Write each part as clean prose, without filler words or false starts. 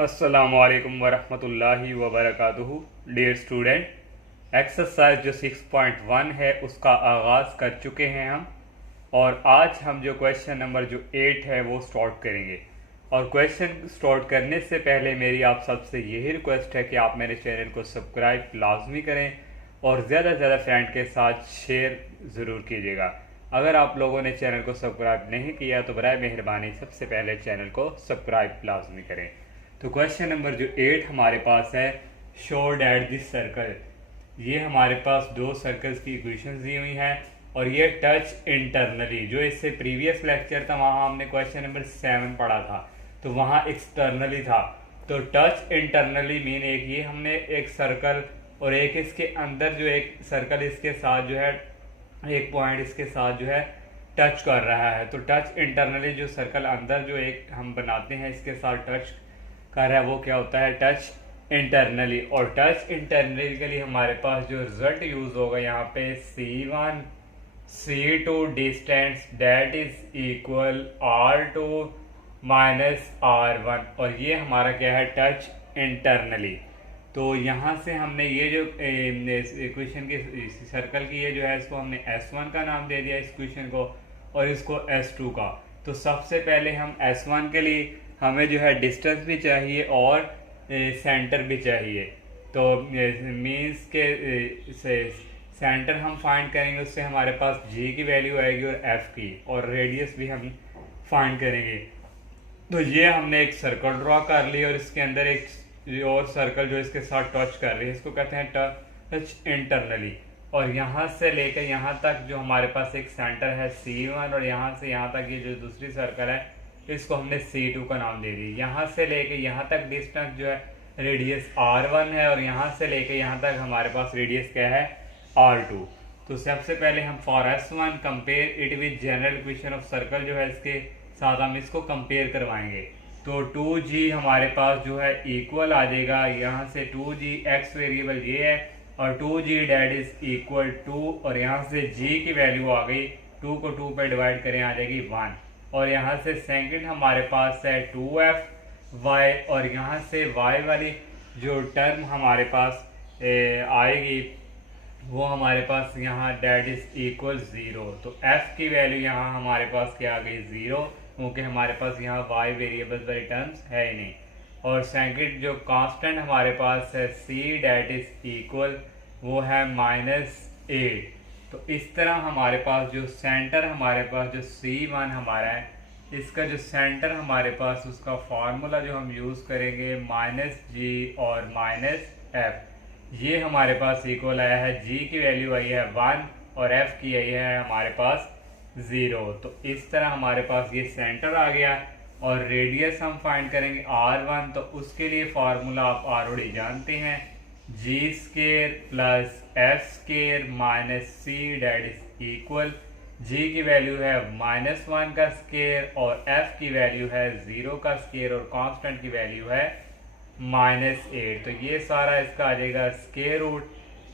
अस्सलामुअलैकुम वरहमतुल्लाहि वबरकातुहू। Dear student, exercise जो 6.1 है उसका आगाज़ कर चुके हैं हम, और आज हम जो क्वेश्चन नंबर जो 8 है वो स्टार्ट करेंगे। और क्वेश्चन स्टार्ट करने से पहले मेरी आप सबसे यही रिक्वेस्ट है कि आप मेरे चैनल को सब्सक्राइब लाजमी करें और ज़्यादा से ज़्यादा फ्रेंड के साथ शेयर ज़रूर कीजिएगा। अगर आप लोगों ने चैनल को सब्सक्राइब नहीं किया तो बराए मेहरबानी सबसे पहले चैनल को सब्सक्राइब लाजमी करें। तो क्वेश्चन नंबर जो 8 हमारे पास है, शो डैट दिस सर्कल। ये हमारे पास दो सर्कल्स की इक्वेशंस दी हुई हैं और ये टच इंटरनली, जो इससे प्रीवियस लेक्चर था वहाँ हमने क्वेश्चन नंबर 7 पढ़ा था तो वहाँ एक्सटर्नली था। तो टच इंटरनली मीन एक ये हमने एक सर्कल और एक इसके अंदर जो एक सर्कल इसके साथ जो है एक पॉइंट इसके साथ जो है टच कर रहा है। तो टच इंटरनली जो सर्कल अंदर जो एक हम बनाते हैं इसके साथ टच कर रहा है वो क्या होता है, टच इंटरनली। और टच इंटरनली के लिए हमारे पास जो रिजल्ट यूज होगा यहाँ पे C1 C2 distance that is equal R2 minus R1, और ये हमारा क्या है, टच इंटरनली। तो यहाँ से हमने ये जो इक्वेशन की सर्कल की ये जो है इसको हमने S1 का नाम दे दिया इस इक्वेशन को, और इसको S2 का। तो सबसे पहले हम S1 के लिए हमें जो है डिस्टेंस भी चाहिए और सेंटर भी चाहिए। तो मीन्स के सेंटर हम फाइंड करेंगे, उससे हमारे पास G की वैल्यू आएगी और F की, और रेडियस भी हम फाइंड करेंगे। तो ये हमने एक सर्कल ड्रॉ कर ली और इसके अंदर एक और सर्कल जो इसके साथ टच कर रही है इसको कहते हैं टच इंटरनली। और यहाँ से लेकर यहाँ तक जो हमारे पास एक सेंटर है C1, और यहाँ से यहाँ तक ये जो दूसरी सर्कल है इसको हमने C2 का नाम दे दिया। यहाँ से लेके यहाँ तक डिस्टेंस जो है रेडियस R1 है, और यहाँ से लेके यहाँ तक हमारे पास रेडियस क्या है, R2। तो सबसे पहले हम for S1 compare it with general equation of circle जो है इसके साथ हम इसको कंपेयर करवाएंगे। तो 2G हमारे पास जो है इक्वल आ जाएगा, यहाँ से 2G x वेरिएबल ये है और 2G डैट इज इक्वल 2, और यहाँ से G की वैल्यू आ गई 2 को 2 पे डिवाइड करें आ जाएगी 1, और यहाँ से सेकंड हमारे पास है 2FY, और यहाँ से Y वाली जो टर्म हमारे पास आएगी वो हमारे पास यहाँ डैट इज इक्वल 0। तो F की वैल्यू यहाँ हमारे पास क्या आ गई 0, क्योंकि हमारे पास यहाँ Y वेरिएबल्स वाली टर्म्स है ही नहीं। और सेकंड जो कांस्टेंट हमारे पास है C डैट इज इक्वल वो है -8। तो इस तरह हमारे पास जो सेंटर हमारे पास जो C1 हमारा है इसका जो सेंटर हमारे पास उसका फार्मूला जो हम यूज़ करेंगे -G और -F, ये हमारे पास इक्वल आया है, G की वैल्यू आई है 1 और F की आई है हमारे पास 0। तो इस तरह हमारे पास ये सेंटर आ गया। और रेडियस हम फाइंड करेंगे R1, तो उसके लिए फार्मूला आप ऑलरेडी जानते हैं, G² plus F² minus C that is equal, G की वैल्यू है -1 का स्केयर और F की वैल्यू है 0 का स्केयर और कांस्टेंट की वैल्यू है -8। तो ये सारा इसका आ जाएगा स्केयर रूट,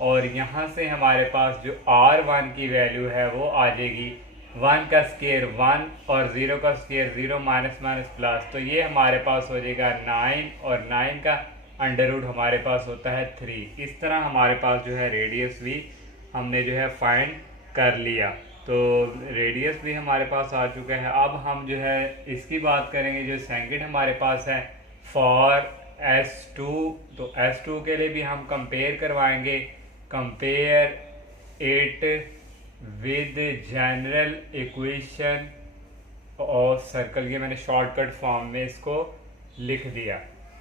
और यहाँ से हमारे पास जो R1 की वैल्यू है वो आ जाएगी 1 का स्केयर 1 और 0 का स्केयर 0 माइनस माइनस प्लस, तो ये हमारे पास हो जाएगा 9, और 9 का अंडर रूट हमारे पास होता है 3। इस तरह हमारे पास जो है रेडियस भी हमने जो है फाइंड कर लिया। तो रेडियस भी हमारे पास आ चुका है। अब हम जो है इसकी बात करेंगे जो सेकंड हमारे पास है फॉर S2। तो S2 के लिए भी हम कंपेयर करवाएंगे, compare it with general equation of circle. ये मैंने शॉर्टकट फॉर्म में इसको लिख दिया।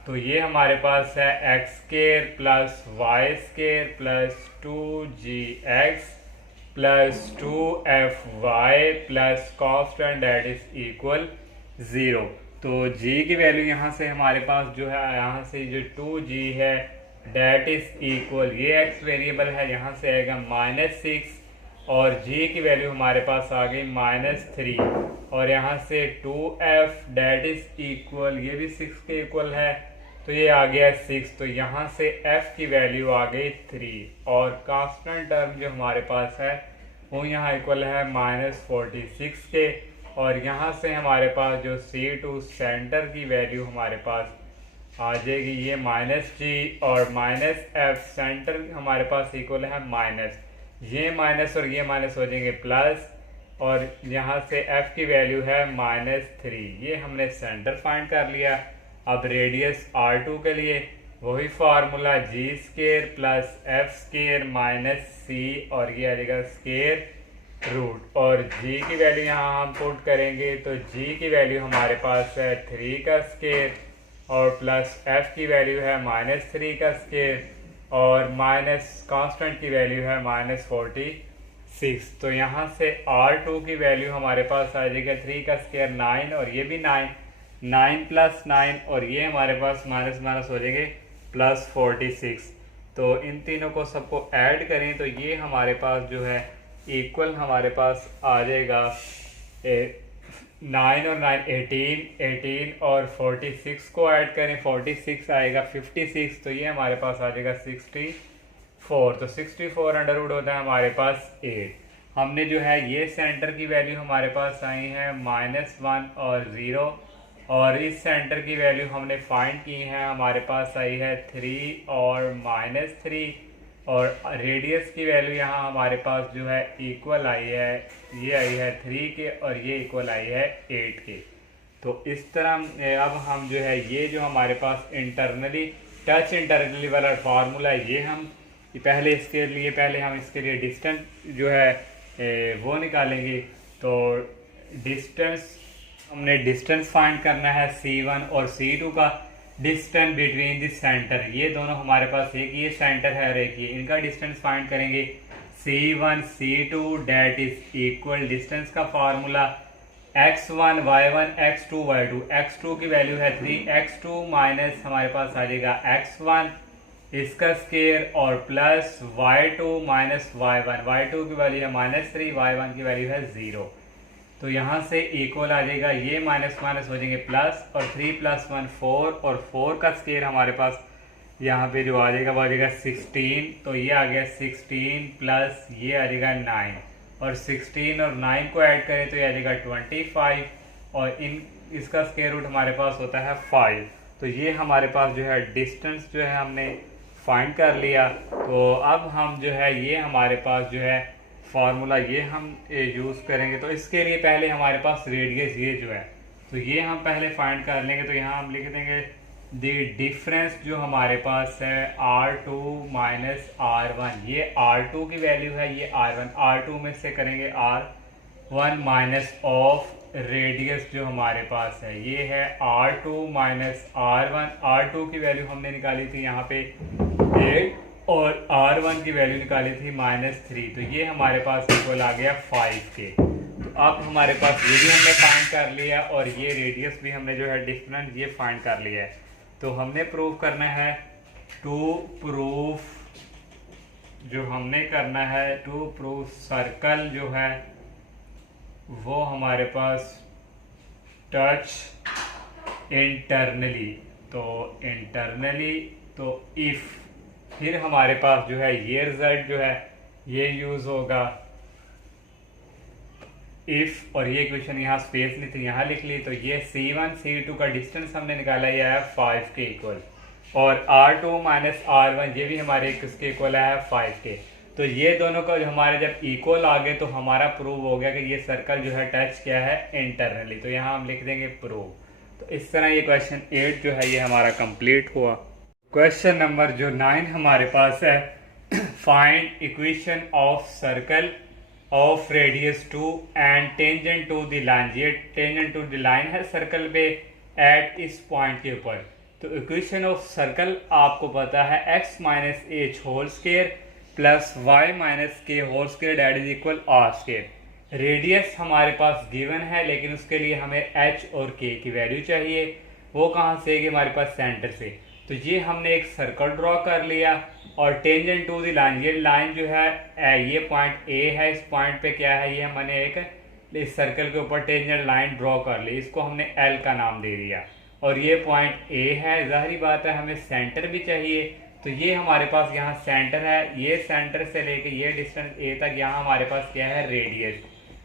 तो ये हमारे पास है x² plus y² plus 2gx plus 2fy plus constant that is equal 0। तो g की वैल्यू यहाँ से हमारे पास जो है, यहाँ से जो 2g है डैट इज इक्वल, ये x वेरिएबल है, यहाँ से आएगा -6, और g की वैल्यू हमारे पास आ गई -3, और यहाँ से 2f डैट इज इक्वल, ये भी 6 के इक्वल है तो ये आ गया 6। तो यहाँ से f की वैल्यू आ गई 3, और कांस्टेंट टर्म जो हमारे पास है वो यहाँ इक्वल है -46 के, और यहाँ से हमारे पास जो C2 सेंटर की वैल्यू हमारे पास आ जाएगी ये माइनस जी और माइनस एफ, सेंटर हमारे पास इक्वल है माइनस, ये माइनस और ये माइनस हो जाएंगे प्लस, और यहाँ से एफ की वैल्यू है -3। ये हमने सेंटर फाइंड कर लिया। अब रेडियस R2 के लिए वही formula G square plus F square minus C, और ये आ जाएगा स्केयर रूट, और g की वैल्यू यहाँ हम पुट करेंगे तो g की वैल्यू हमारे पास है 3 का स्केयर, और प्लस f की वैल्यू है -3 का स्केयर, और माइनस कांस्टेंट की वैल्यू है -46। तो यहाँ से R2 की वैल्यू हमारे पास आ जाएगा 3 का स्केयर 9, और ये भी 9, 9 प्लस 9, और ये हमारे पास माइनस माइनस हो जाएंगे +46। तो इन तीनों को सबको ऐड करें तो ये हमारे पास जो है इक्वल हमारे पास आ जाएगा 9 और 9 18, 18 और 46 को ऐड करें 46 आएगा 56, तो ये हमारे पास आ जाएगा 64। तो 64 अंडर रूट होता है हमारे पास 8। हमने जो है ये सेंटर की वैल्यू हमारे पास आई है -1 और 0, और इस सेंटर की वैल्यू हमने फाइंड की है हमारे पास आई है 3 और -3, और रेडियस की वैल्यू यहाँ हमारे पास जो है इक्वल आई है, ये आई है 3 के, और ये इक्वल आई है 8 के। तो इस तरह अब हम जो है ये जो हमारे पास इंटरनली टच इंटरनली वाला फार्मूला है, ये हम पहले हम इसके लिए डिस्टेंस जो है वो निकालेंगे। तो हमने डिस्टेंस फाइंड करना है C1 और C2 का, डिस्टेंस बिटवीन दिस सेंटर, ये दोनों हमारे पास एक ये सेंटर है और एक ये, इनका डिस्टेंस फाइंड करेंगे C1 C2 that is equal, distance का formula x1 y1 x2 y2, x2 की वैल्यू है 3, x2 माइनस हमारे पास आ जाएगा x1 इसका स्केयर, और plus y2 minus y1, y2 की वैल्यू है -3, y1 की वैल्यू है 0। तो यहाँ से इक्वल आ जाएगा, ये माइनस माइनस हो जाएंगे प्लस, और 3 + 1 4, और 4 का स्केयर हमारे पास यहाँ पे जो आ जाएगा वो आ जाएगा 16। तो ये आ गया 16 प्लस ये आ जाएगा 9, और 16 और 9 को ऐड करें तो ये आ जाएगा 25, और इसका स्केयर रूट हमारे पास होता है 5। तो ये हमारे पास जो है डिस्टेंस जो है हमने फाइंड कर लिया। तो अब हम जो है ये हमारे पास जो है फार्मूला ये हम यूज़ करेंगे। तो इसके लिए पहले हमारे पास रेडियस ये जो है तो ये हम पहले फाइंड कर लेंगे। तो यहाँ हम लिख देंगे द डिफरेंस जो हमारे पास है R2 माइनस R1, ये R2 की वैल्यू है, ये R1, R2 में से करेंगे R1 माइनस ऑफ रेडियस जो हमारे पास है ये है R2 माइनस R1। R2 की वैल्यू हमने निकाली थी यहाँ पे 8 और R1 की वैल्यू निकाली थी -3। तो ये हमारे पास इक्वल आ गया 5 के। तो अब हमारे पास ये भी हमने फाइंड कर लिया और ये रेडियस भी हमने जो है डिफरेंट ये फाइंड कर लिया है। तो हमने प्रूव करना है टू प्रूफ सर्कल जो है वो हमारे पास टच इंटरनली। तो इफ फिर हमारे पास जो है ये रिजल्ट जो है ये यूज होगा इफ, और ये क्वेश्चन यहाँ स्पेस नहीं थी यहाँ लिख ली। तो ये C1 C2 का डिस्टेंस हमने निकाला, ये है 5 के इक्वल, और R2 माइनस R1 ये भी हमारे किसके इक्वल है 5 के। तो ये दोनों का जो हमारे जब इक्वल आ गए तो हमारा प्रूव हो गया कि ये सर्कल जो है टच क्या है इंटरनली। तो यहाँ हम लिख देंगे प्रूव। तो इस तरह ये क्वेश्चन 8 जो है ये हमारा कंप्लीट हुआ। क्वेश्चन नंबर जो 9 हमारे पास है find equation of circle of radius 2 and tangent to the line. ये टेंजेंट टू द लाइन है सर्कल पे एट इस पॉइंट के ऊपर। तो इक्वेशन ऑफ सर्कल आपको पता है x minus H whole square plus Y minus K whole square that is equal R square. Radius हमारे पास गिवन है लेकिन उसके लिए हमें h और k की वैल्यू चाहिए। वो कहाँ से कि हमारे पास सेंटर से। तो ये हमने एक सर्कल ड्रॉ कर लिया और टेंजेंट टू द लाइन, ये लाइन जो है ये पॉइंट A है, इस पॉइंट पे क्या है ये हमने एक इस सर्कल के ऊपर टेंजेंट लाइन ड्रॉ कर ली, इसको हमने L का नाम दे दिया। और ये पॉइंट A है, जाहिर बात है हमें सेंटर भी चाहिए। तो ये हमारे पास यहाँ सेंटर है, ये सेंटर से लेके ये डिस्टेंस A तक यहाँ हमारे पास क्या है रेडियस,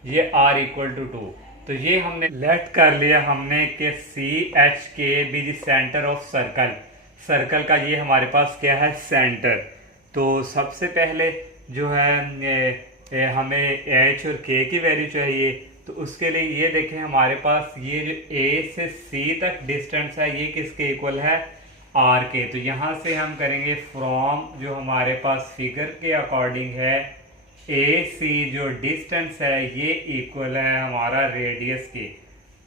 ये R = 2। तो ये हमने लेट कर लिया हमने कि सी एच के be the centre of circle. Circle का ये हमारे पास क्या है, सेंटर। तो सबसे पहले जो है हमें एच और के की वैल्यू चाहिए। तो उसके लिए ये देखें हमारे पास ये जो ए से सी तक डिस्टेंस है ये किसके इक्वल है, आर के। तो यहाँ से हम करेंगे फ्रॉम जो हमारे पास फिगर के अकॉर्डिंग है ए सी जो डिस्टेंस है ये इक्वल है हमारा रेडियस के।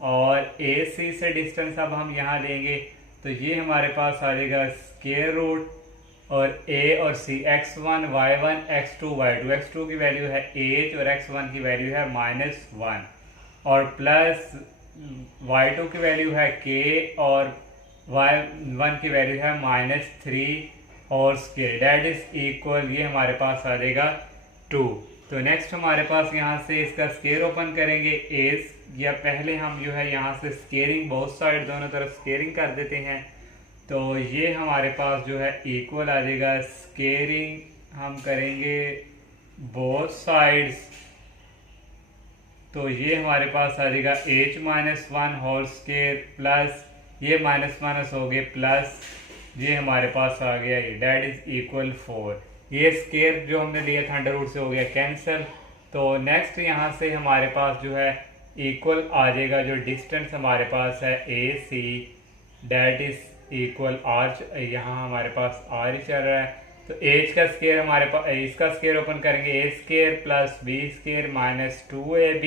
और ए सी से डिस्टेंस अब हम यहाँ लेंगे तो ये हमारे पास आ जाएगा स्क्वायर रूट और ए और सी x1 y1 x2 y2। x2 की वैल्यू है एच और x1 की वैल्यू है -1 और प्लस y2 की वैल्यू है k और y1 की वैल्यू है -3 और स्क्वायर दैट इज इक्वल, ये हमारे पास आ जाएगा 2। तो नेक्स्ट हमारे पास यहाँ से इसका स्क्वायर ओपन करेंगे एस, या पहले हम जो है यहाँ से स्क्वेयरिंग बोथ साइड दोनों तरफ स्क्वेयरिंग कर देते हैं। तो ये हमारे पास जो है इक्वल आ जाएगा, स्क्वेयरिंग हम करेंगे बोथ साइड्स। तो ये हमारे पास आ जाएगा h-1 होल स्क्वायर प्लस ये माइनस माइनस हो गए प्लस ये हमारे पास आ गया डेट इज इक्वल 4। ये स्क्वायर जो हमने लिया था अंडर रूट से हो गया कैंसिल। तो नेक्स्ट यहाँ से हमारे पास जो है इक्वल आ जाएगा जो डिस्टेंस हमारे पास है ए सी डेट इज इक्वल आर, यहाँ हमारे पास आर ही चल रहा है। तो एच का स्क्वायर हमारे पास, इसका स्क्वायर ओपन करेंगे A square plus B square -2ab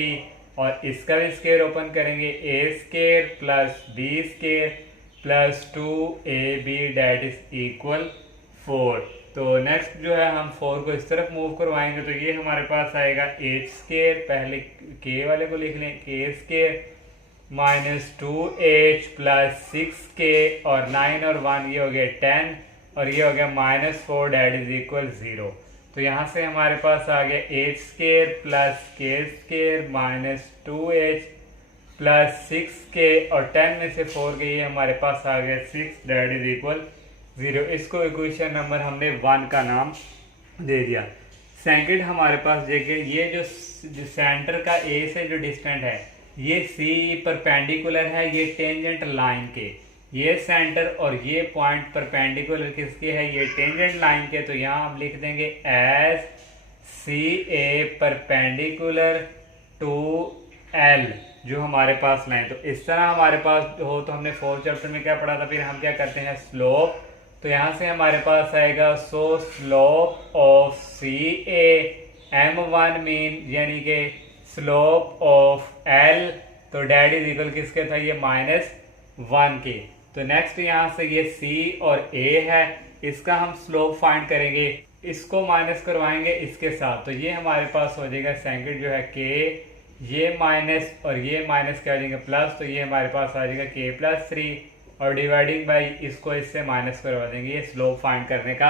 और इसका भी स्क्वायर ओपन करेंगे A square plus B square plus 2ab that is equal 4। तो नेक्स्ट जो है हम 4 को इस तरफ मूव करवाएंगे तो ये हमारे पास आएगा एच स्क्वायर, पहले के वाले को लिख लें के स्क्वायर -2h प्लस 6k और 9 और 1 ये हो गया 10 और ये हो गया -4 डेट इज इक्वल 0। तो यहाँ से हमारे पास आ गया एच स्क्वायर प्लस के स्क्वायर -2h प्लस 6k और 10 में से 4 के ये हमारे पास आ गया 6 डेट इज इक्वल 0। इसको इक्वेशन नंबर हमने 1 का नाम दे दिया। सेकंड हमारे पास देखिए ये जो सेंटर का ए से जो डिस्टेंस है ये सी परपेंडिकुलर है ये टेंजेंट लाइन के, ये सेंटर और ये पॉइंट परपेंडिकुलर किसके है, ये टेंजेंट लाइन के। तो यहाँ हम लिख देंगे as C A perpendicular to L जो हमारे पास लाइन। तो इस तरह हमारे पास हो तो हमने 4th चैप्टर में क्या पढ़ा था, फिर हम क्या करते हैं स्लोप। तो यहाँ से हमारे पास आएगा so slope of C A m1 mean यानी कि स्लोप ऑफ L। तो डेट इज इक्वल किसके था, ये -1 के। तो नेक्स्ट यहाँ से ये C और A है, इसका हम स्लोप फाइंड करेंगे, इसको माइनस करवाएंगे इसके साथ। तो ये हमारे पास हो जाएगा सेकंड जो है K, ये माइनस और ये माइनस क्या हो जाएंगे प्लस। तो ये हमारे पास आ जाएगा K + 3 और डिवाइडिंग बाई इसको इससे माइनस करवा देंगे। ये स्लोप फाइंड करने का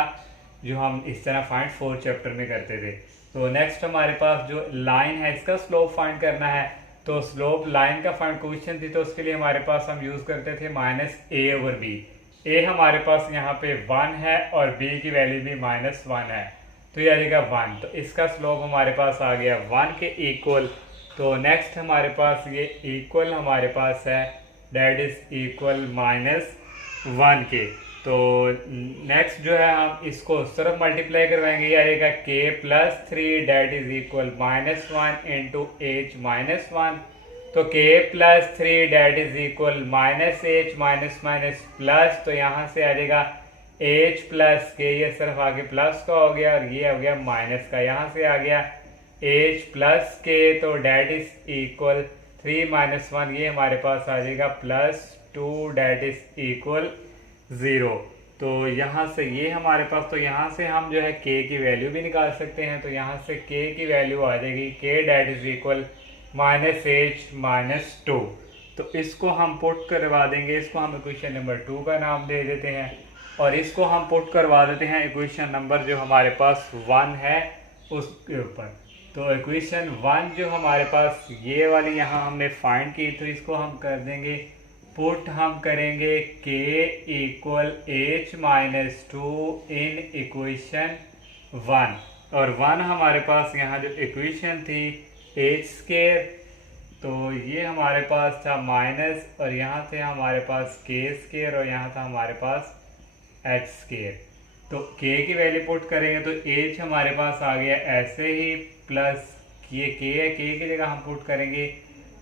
जो हम इस तरह फाइंड 4th चैप्टर में करते थे। तो नेक्स्ट हमारे पास जो लाइन है इसका स्लोप फाइंड करना है। तो स्लोप लाइन का फाइंड क्वेश्चन थी तो उसके लिए हमारे पास हम यूज करते थे -a/b। a हमारे पास यहाँ पे 1 है और b की वैल्यू भी -1 है तो ये आ जाएगा 1। तो इसका स्लोप हमारे पास आ गया 1 के इक्वल। तो नेक्स्ट हमारे पास ये इक्वल हमारे पास है डेट इज इक्वल -1 के। तो नेक्स्ट जो है हम इसको सिर्फ मल्टीप्लाई करवाएंगे, ये आएगा k + 3 that is equal -1 × h-1। तो k + 3 that is equal -h plus, तो यहाँ से आ जाएगा h + k, ये सिर्फ आगे प्लस का हो गया और ये हो गया माइनस का। यहाँ से आ गया h + k, तो डेट इज इक्वल 3 - 1, ये हमारे पास आ जाएगा +2 डेट इज इक्वल 0। तो यहाँ से ये हमारे पास, तो यहाँ से हम जो है k की वैल्यू भी निकाल सकते हैं। तो यहाँ से k की वैल्यू आ जाएगी k that is equal -h - 2। तो इसको हम पुट करवा देंगे, इसको हम इक्वेशन नंबर 2 का नाम दे देते हैं और इसको हम पुट करवा देते हैं इक्वेशन नंबर जो हमारे पास 1 है उसके ऊपर। तो इक्वेशन 1 जो हमारे पास ये वाली यहाँ हमने फाइंड की, तो इसको हम कर देंगे पुट, हम करेंगे k equal h-2 in equation 1 और 1 हमारे पास यहाँ जो इक्वेशन थी h² तो ये हमारे पास था माइनस, और यहाँ थे हमारे पास के स्केयर, और यहाँ था हमारे पास एच स्केयर। तो के की वैल्यू पुट करेंगे तो एच हमारे पास आ गया ऐसे ही, प्लस ये के है, के की जगह हम पुट करेंगे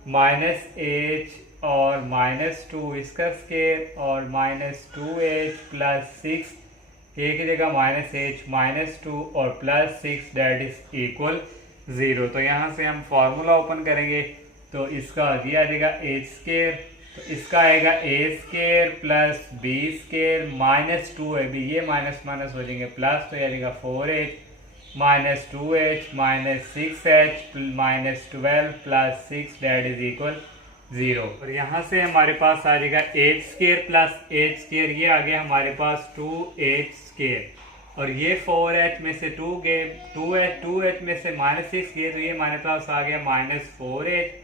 माइनस एच और माइनस टू इसका स्केयर, और minus two H plus six, K की जगह माइनस एच माइनस टू और plus six, that is equal zero. तो यहाँ से हम फार्मूला ओपन करेंगे तो इसका ये आ जाएगा एच स्केयर, तो इसका आएगा A square plus B square minus two है भी, ये माइनस माइनस हो जाएंगे प्लस, तो ये आ जाएगा four H minus two H minus six H minus 12 plus six, that is equal zero. और यहाँ से हमारे पास आ जाएगा H square plus H square, ये आ गया हमारे पास टू एच स्केयर, और ये फोर एच में से टू गए, टू एच में से माइनस सिक्स गए, तो ये हमारे पास आ गया माइनस फोर एच,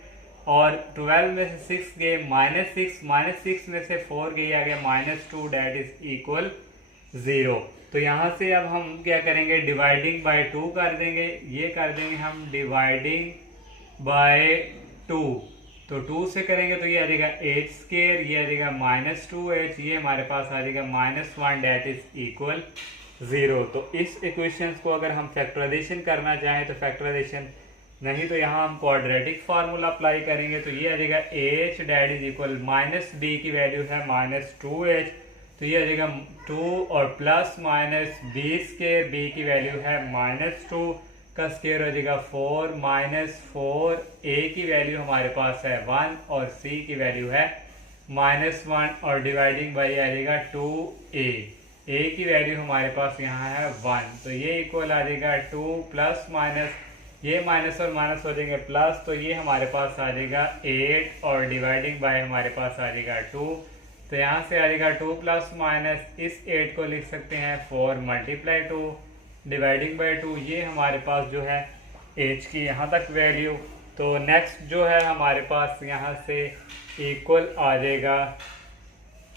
और 12 में से सिक्स गए माइनस सिक्स में से फोर गए आ गया minus two, that is equal zero. तो यहाँ से अब हम क्या करेंगे, डिवाइडिंग बाय टू कर देंगे, ये कर देंगे हम डिवाइडिंग बाय टू, तो टू से करेंगे तो ये आ जाएगा एच स्केयर, ये आ जाएगा माइनस टू एच, ये हमारे पास आ जाएगा minus one, that is equal zero. तो इस इक्वेशंस को अगर हम फैक्टराइजेशन करना चाहें तो फैक्टराइजेशन, नहीं तो यहाँ हम क्वाड्रेटिक फार्मूला अप्लाई करेंगे, तो ये आ जाएगा H that is equal minus B की वैल्यू है माइनस टू एच, तो ये आ जाएगा टू और plus minus B square, B की वैल्यू है माइनस टू का स्केयर हो जाएगा फोर माइनस फोर, ए की वैल्यू हमारे पास है वन और सी की वैल्यू है माइनस वन, और डिवाइडिंग बाई आ जाएगा टू ए की वैल्यू हमारे पास यहाँ है वन, तो ये इक्वल आ जाएगा टू प्लस माइनस, ये माइनस और माइनस हो जाएंगे प्लस, तो ये हमारे पास आ जाएगा एट, और डिवाइडिंग बाय हमारे पास आ जाएगा टू, तो यहाँ से आ जाएगा टू प्लस माइनस, इस एट को लिख सकते हैं four multiply two dividing by two, ये हमारे पास जो है एच की यहाँ तक वैल्यू। तो नेक्स्ट जो है हमारे पास यहाँ से इक्वल आ जाएगा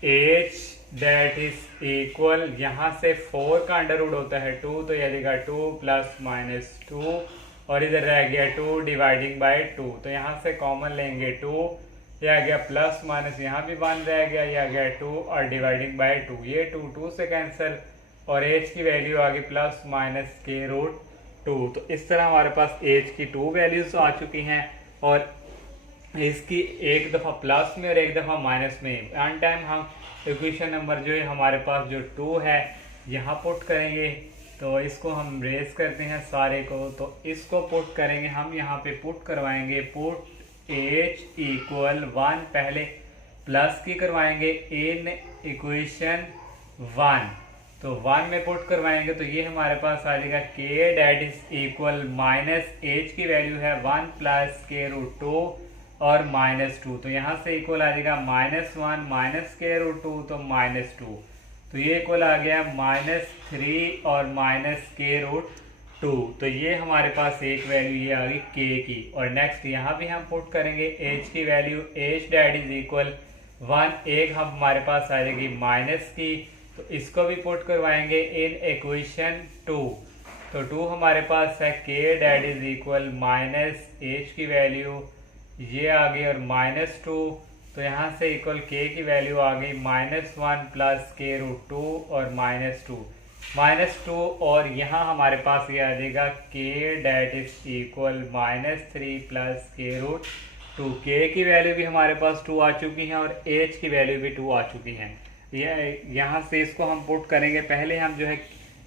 एच डेट इज इक्वल, यहाँ से फोर का अंडर रूट होता है टू, तो यह देगा टू प्लस माइनस टू, और इधर रह गया टू डिवाइडिंग बाय टू, तो यहाँ से कॉमन लेंगे टू, यह आ गया प्लस माइनस, यहाँ भी वन रह गया, यह आ गया टू और डिवाइडिंग बाय टू, ये टू से कैंसिल, और एच की वैल्यू आ गई प्लस माइनस के रूट टू। तो इस तरह हमारे पास एच की टू वैल्यूज आ चुकी हैं, और इसकी एक दफ़ा प्लस में और एक दफ़ा माइनस में। एन टाइम हम इक्वेशन नंबर जो है हमारे पास जो टू है यहाँ पुट करेंगे, तो इसको हम रेज करते हैं सारे को, तो इसको पुट करेंगे हम, यहाँ पे पुट करवाएंगे, पुट एच इक्वल वन, पहले प्लस की करवाएंगे इन इक्वेशन वन, तो वन में पुट करवाएंगे तो ये हमारे पास आ जाएगा K that is equal minus H की वैल्यू है वन प्लस के रूट टू और माइनस टू, तो यहाँ से इक्वल आ जाएगा माइनस वन माइनस के रूट टू, तो माइनस टू, तो ये इक्वल आ गया माइनस थ्री और माइनस के रूट टू, तो ये हमारे पास एक वैल्यू ये आ गई के की। और नेक्स्ट यहाँ भी हम पुट करेंगे एच की value, H that is equal one, एक हम हमारे पास आ जाएगी माइनस की, तो इसको भी पुट करवाएंगे इन इक्वेशन टू, तो टू हमारे पास है K that is equal minus H की वैल्यू ये आ गई और माइनस टू, तो यहाँ से इक्वल के की वैल्यू आ गई माइनस वन प्लस के रूट टू और माइनस टू, और यहाँ हमारे पास ये आ जाएगा K that is equal minus three plus के रूट टू, के की वैल्यू भी हमारे पास टू आ चुकी है और एच की वैल्यू भी टू आ चुकी हैं। यहाँ से इसको हम पुट करेंगे, पहले हम जो है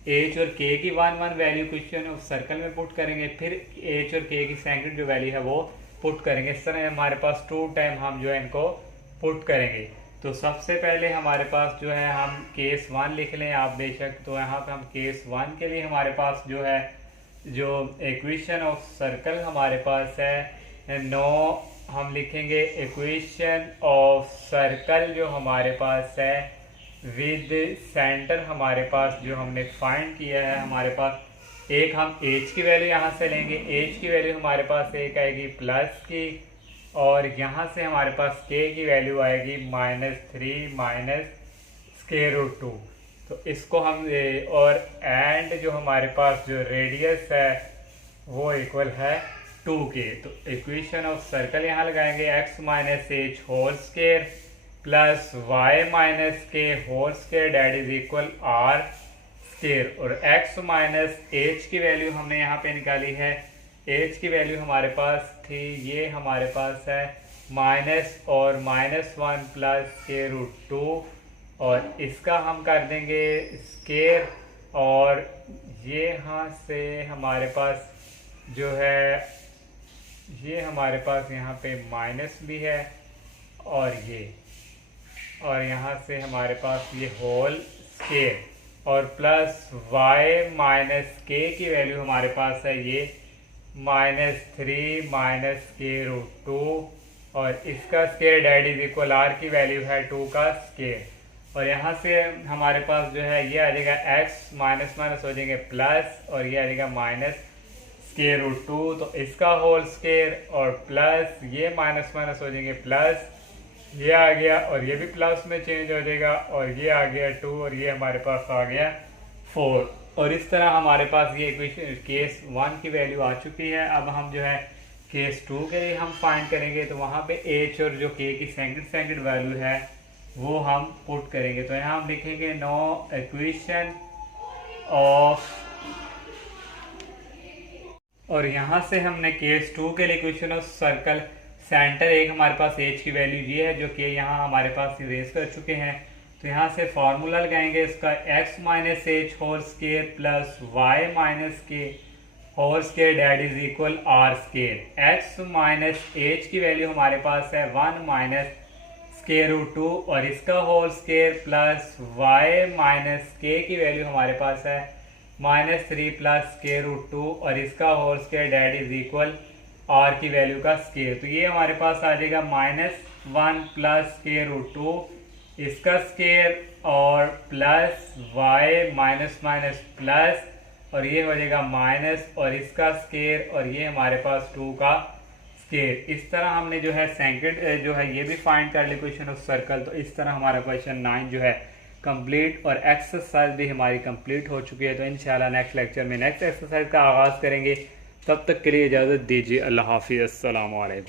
एच और के की one value question of circle में पुट करेंगे, फिर एच और के की सेकंड जो वैल्यू है वो पुट करेंगे। इस तरह हमारे पास टू टाइम हम जो है इनको पुट करेंगे। तो सबसे पहले हमारे पास जो है हम केस वन लिख लें आप बेशक, तो यहाँ पे हम केस वन के लिए हमारे पास जो है जो इक्वेशन ऑफ सर्कल हमारे पास है नो, हम लिखेंगे इक्वेशन ऑफ सर्कल जो हमारे पास है विद सेंटर हमारे पास जो हमने फाइंड किया है, हमारे पास एक हम एच की वैल्यू यहाँ से लेंगे, एच की वैल्यू हमारे पास एक आएगी प्लस की, और यहाँ से हमारे पास के की वैल्यू आएगी minus three minus square root two, तो इसको हम और एंड जो हमारे पास जो रेडियस है वो इक्वल है 2 के। तो इक्वेशन ऑफ सर्कल यहाँ लगाएंगे x minus H whole square plus Y minus K whole square that is equal R square. और x माइनस एच की वैल्यू हमने यहाँ पे निकाली है, h की वैल्यू हमारे पास थी, ये हमारे पास है माइनस और -1 प्लस स्केयर रूट 2, और इसका हम कर देंगे स्केयर, और ये यहाँ से हमारे पास जो है ये हमारे पास यहाँ पे माइनस भी है, और यहाँ से हमारे पास ये होल स्केयर, और प्लस y माइनस के की वैल्यू हमारे पास है ये -3 माइनस के रूट 2, और इसका square that is equal r की वैल्यू है 2 का स्केयर। और यहाँ से हमारे पास जो है ये आ जाएगा x माइनस माइनस हो जाएंगे प्लस, और ये आ जाएगा माइनस स्केयर रूट 2, तो इसका होल स्केयर, और प्लस ये माइनस माइनस हो जाएंगे प्लस, ये आ गया और ये भी प्लस में चेंज हो जाएगा, और ये आ गया 2, और ये हमारे पास आ गया 4। और इस तरह हमारे पास ये इक्वेशन केस 1 की वैल्यू आ चुकी है। अब हम जो है केस 2 के लिए हम फाइंड करेंगे, तो वहाँ पे h और जो k की सेकंड वैल्यू है वो हम पुट करेंगे। तो यहाँ हम लिखेंगे नो इक्वेशन ऑफ, और यहाँ से हमने केस 2 के लिए इक्वेशन ऑफ सर्कल सेंटर एक हमारे पास h की वैल्यू ये है जो कि यहाँ हमारे पास इरेज कर चुके हैं। तो यहाँ से फॉर्मूला लगाएंगे इसका x minus H whole square plus Y minus K whole square that is equal R square. x minus H की वैल्यू हमारे पास है 1 माइनस स्केयर रूट 2, और इसका whole square plus y minus K की वैल्यू हमारे पास है -3 प्लस स्केयर रूट 2, और इसका whole square that is equal r की वैल्यू का स्केयर। तो ये हमारे पास आ जाएगा -1 प्लस स्केयर रूट 2, इसका स्केयर, और plus y minus minus plus, और ये हो जाएगा माइनस, और इसका स्केयर, और ये हमारे पास 2 का स्केयर। इस तरह हमने जो है सेकंड जो है ये भी फाइंड कर ली इक्वेशन ऑफ सर्कल। तो इस तरह हमारा क्वेश्चन 9 जो है कंप्लीट, और एक्सरसाइज भी हमारी कंप्लीट हो चुकी है। तो इंशाल्लाह नेक्स्ट लेक्चर में नेक्स्ट एक्सरसाइज का आगाज़ करेंगे। तब तक के लिए इजाज़त दीजिए। अल्लाह हाफिज़, अस्सलाम वालेकुम।